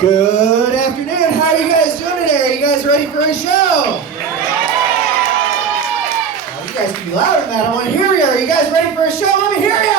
Good afternoon. How are you guys doing today? Are you guys ready for a show? Oh, you guys can be louder than that. I want to hear you. Are you guys ready for a show? Let me hear you.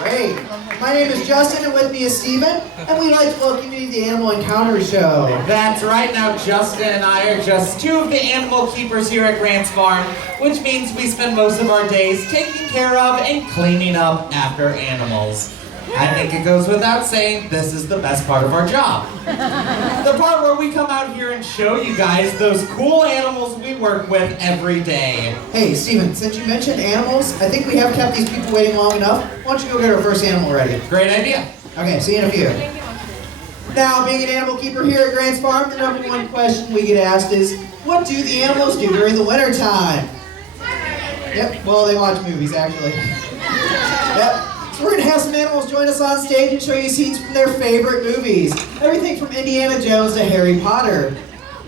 Great. My name is Justin, and with me is Steven, and we'd like to welcome you to the Animal Encounter Show. That's right. Now, Justin and I are just two of the animal keepers here at Grant's Farm, which means we spend most of our days taking care of and cleaning up after animals. I think it goes without saying, this is the best part of our job. The part where we come out here and show you guys those cool animals we work with every day. Hey, Steven, since you mentioned animals, I think we have kept these people waiting long enough. Why don't you go get our first animal ready? Great idea. Okay, see you in a few. Now, being an animal keeper here at Grant's Farm, the number one question we get asked is, what do the animals do during the winter time? Yep, well, they watch movies, actually. Yep. So we're going to have some animals join us on stage and show you scenes from their favorite movies. Everything from Indiana Jones to Harry Potter.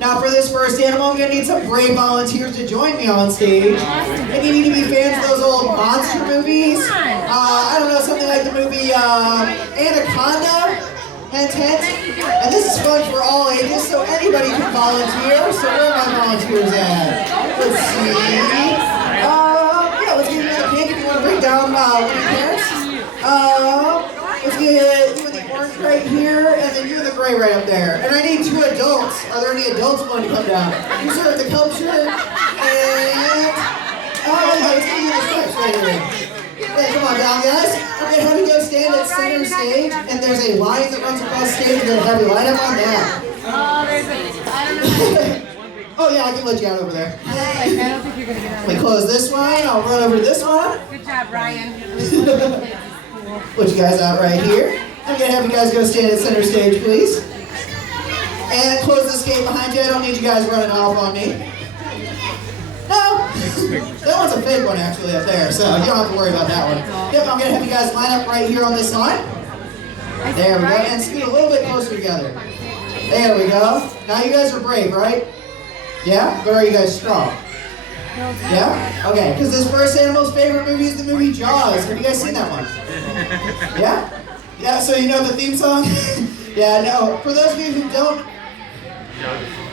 Now for this first animal, I'm going to need some brave volunteers to join me on stage. And you need to be fans of those old monster movies. I don't know, something like the movie Anaconda. Hint, hint. And this is fun for all ages, so anybody can volunteer. So where are my volunteers at? Let's see. Yeah, let's give you another pink if you want to bring down one of your parents. Let's get you in the orange right here, and then you in the gray right up there. And I need two adults. Are there any adults willing to come down? You serve the culture, and let's give you the stripes right here. Hey, come on down, guys. I'm gonna have you go stand at center stage, and there's a line that runs across stage. I'm gonna have you line up on that. I don't know. Oh yeah, I can let you out over there. I don't think you're gonna get out. Let me close this line. I'll run over to this one. Good job, Ryan. Put you guys out right here. I'm gonna have you guys go stand at center stage, please. And close this gate behind you. I don't need you guys running off on me. No, that one's a fake one actually up there, so you don't have to worry about that one. Yep, I'm gonna have you guys line up right here on this line. There we go, and scoot a little bit closer together. There we go. Now you guys are brave, right? Yeah? But are you guys strong? Yeah? Okay, because this first animal's favorite movie is the movie Jaws. Have you guys seen that one? Yeah? Yeah, so you know the theme song? Yeah, no. For those of you who don't,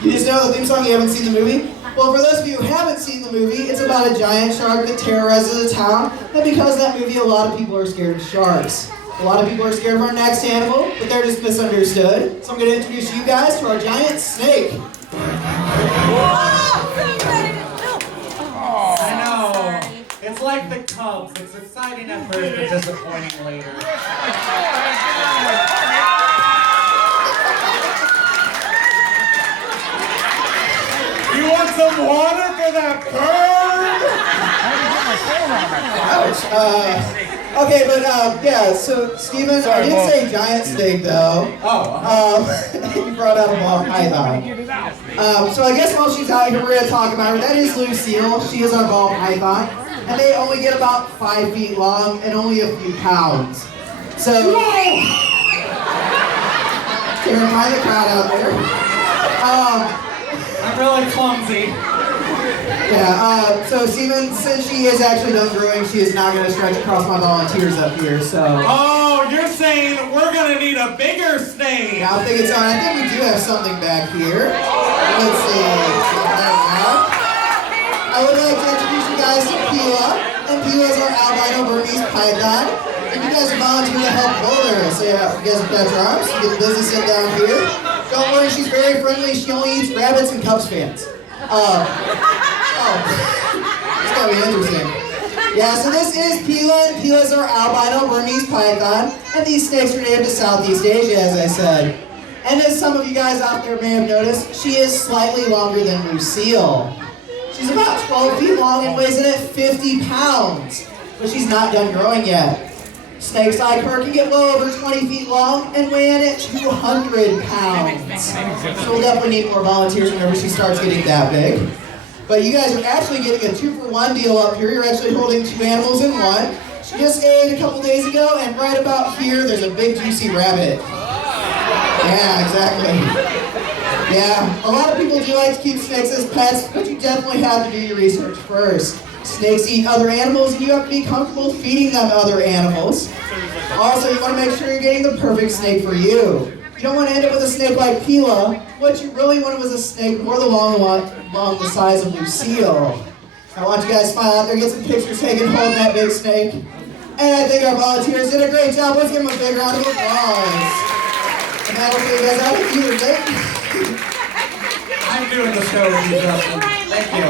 you just know the theme song, you haven't seen the movie? Well, for those of you who haven't seen the movie, it's about a giant shark that terrorizes a town, and because of that movie, a lot of people are scared of sharks. A lot of people are scared of our next animal, but they're just misunderstood. So I'm going to introduce you guys to our giant snake. I know. It's like the Cubs. It's exciting at first, but disappointing later. You want some water for that bird? Ouch. Okay, but yeah, so Steven, I did say giant snake though. You brought out a ball python. So I guess while she's out here, we're going to talk about her. That is Lucille. She is our ball python. And they only get about 5 feet long and only a few pounds. So, terrify the crowd out there. I'm really clumsy. Yeah, so Steven, since she is actually done growing, she is not going to stretch across my volunteers up here, so. Oh, you're saying we're going to need a bigger snake. Yeah, I think it's on. I think we do have something back here. Let's see. I would like to introduce you guys to Pila, and Pila is our albino Burmese python. And you guys are volunteering to help hold her. So yeah, you guys can catch her arms, get the business in down here. Don't worry, she's very friendly. She only eats rabbits and Cubs fans. It's gotta be interesting. Yeah, so this is Pila, and Pila is our albino Burmese python, and these snakes are native to Southeast Asia, as I said. And as some of you guys out there may have noticed, she is slightly longer than Lucille. She's about 12 feet long and weighs in at 50 pounds, but she's not done growing yet. Snakes like her can get well over 20 feet long and weigh in at 200 pounds. So we'll definitely need more volunteers whenever she starts getting that big. But you guys are actually getting a 2-for-1 deal up here. You're actually holding 2 animals in one. She just ate a couple days ago, and right about here, there's a big juicy rabbit. Yeah, exactly. Yeah, a lot of people do like to keep snakes as pets, but you definitely have to do your research first. Snakes eat other animals, and you have to be comfortable feeding them other animals. Also, you want to make sure you're getting the perfect snake for you. You don't want to end up with a snake like Pila. What you really wanted was a snake more along the size of Lucille. I want you guys to smile out there, get some pictures taken holding that big snake. And I think our volunteers did a great job. Let's give them a big round of applause. And that'll take you guys out if you were late. I'm doing the show with you, Justin. Thank you.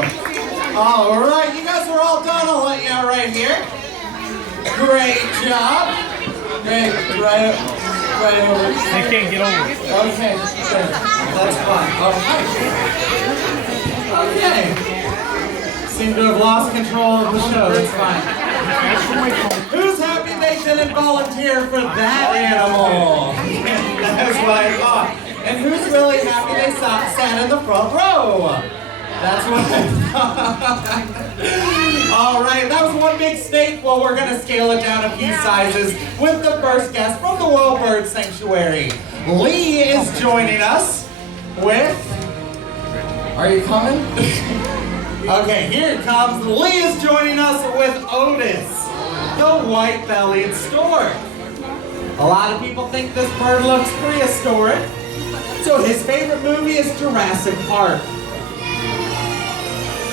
All right, you guys are all done. I'll let you out right here. Great job. Great, right over. They can't get over it. Okay, good. That's fine. Okay. Seem to have lost control of the show. That's fine. Who's happy they didn't volunteer for that animal? That's what I thought. And who's really happy they sat in the front row? That's what I thought. All right, that was one big snake. Well, we're going to scale it down a few sizes with the first guest from the Royal Bird Sanctuary. Lee is joining us with... Are you coming? Okay, here it comes. Lee is joining us with Otis, the white-bellied stork. A lot of people think this bird looks prehistoric, so his favorite movie is Jurassic Park.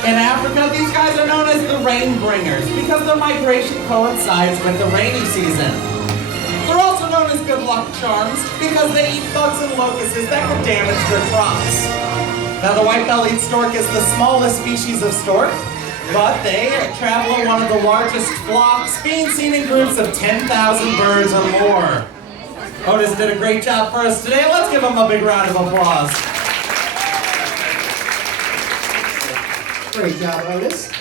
In Africa, these guys are known as the rain bringers because their migration coincides with the rainy season. They're also known as good luck charms because they eat bugs and locusts that can damage their crops. Now, the white-bellied stork is the smallest species of stork, but they travel in one of the largest flocks, being seen in groups of 10,000 birds or more. Otis did a great job for us today. Let's give him a big round of applause. Great job, Otis.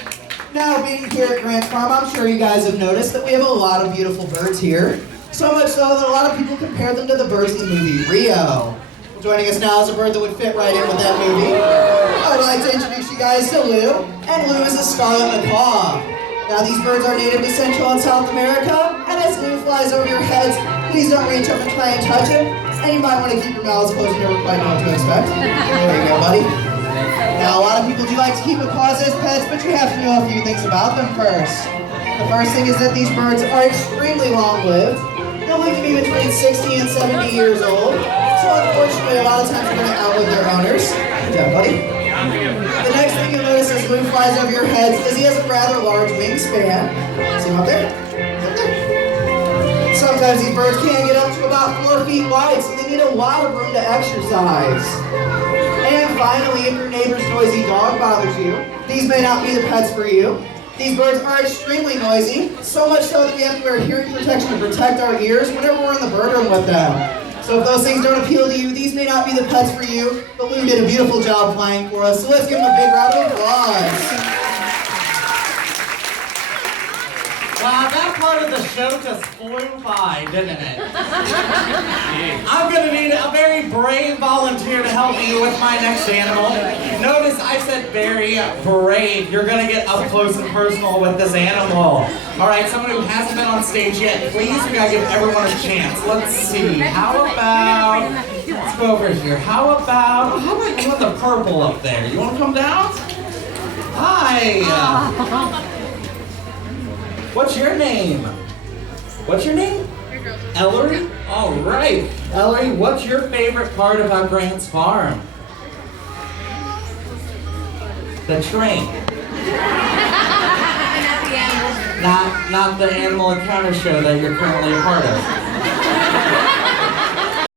Now, being here at Grant Farm, I'm sure you guys have noticed that we have a lot of beautiful birds here. So much so that a lot of people compare them to the birds in the movie Rio. Joining us now is a bird that would fit right in with that movie. I would like to introduce you guys to Lou, and Lou is a scarlet macaw. Now, these birds are native to Central and South America, and as Lou flies over your heads, please don't reach up and try and touch him, and you might want to keep your mouths closed. You never quite know what to expect. There you go, buddy. Now, a lot of people do like to keep macaws as pets, but you have to know a few things about them first. The first thing is that these birds are extremely long-lived. They'll live to be between 60 and 70 years old. So unfortunately, a lot of times they're going to outlive their owners. Good job, buddy. The next thing you'll notice as Lou flies over your heads is he has a rather large wingspan. See him up there? Up there. Sometimes these birds can get up to about 4 feet wide, so they need a lot of room to exercise. And finally, if your neighbor's noisy dog bothers you, these may not be the pets for you. These birds are extremely noisy, so much so that we have to wear hearing protection to protect our ears whenever we're in the bird room with them. So if those things don't appeal to you, these may not be the pets for you, but Lou did a beautiful job flying for us, so let's give him a big round of applause. Wow, that part of the show just flew by, didn't it? I'm going to need a very brave volunteer to help me with my next animal. Notice I said very brave. You're going to get up close and personal with this animal. All right, someone who hasn't been on stage yet, please, we got to give everyone a chance. Let's see. How about, let's go over here. How about you in the purple up there? You want to come down? Hi. What's your name? What's your name? Ellery? All right. Ellery, what's your favorite part about Grant's Farm? The train. Not the animal encounter show that you're currently a part of.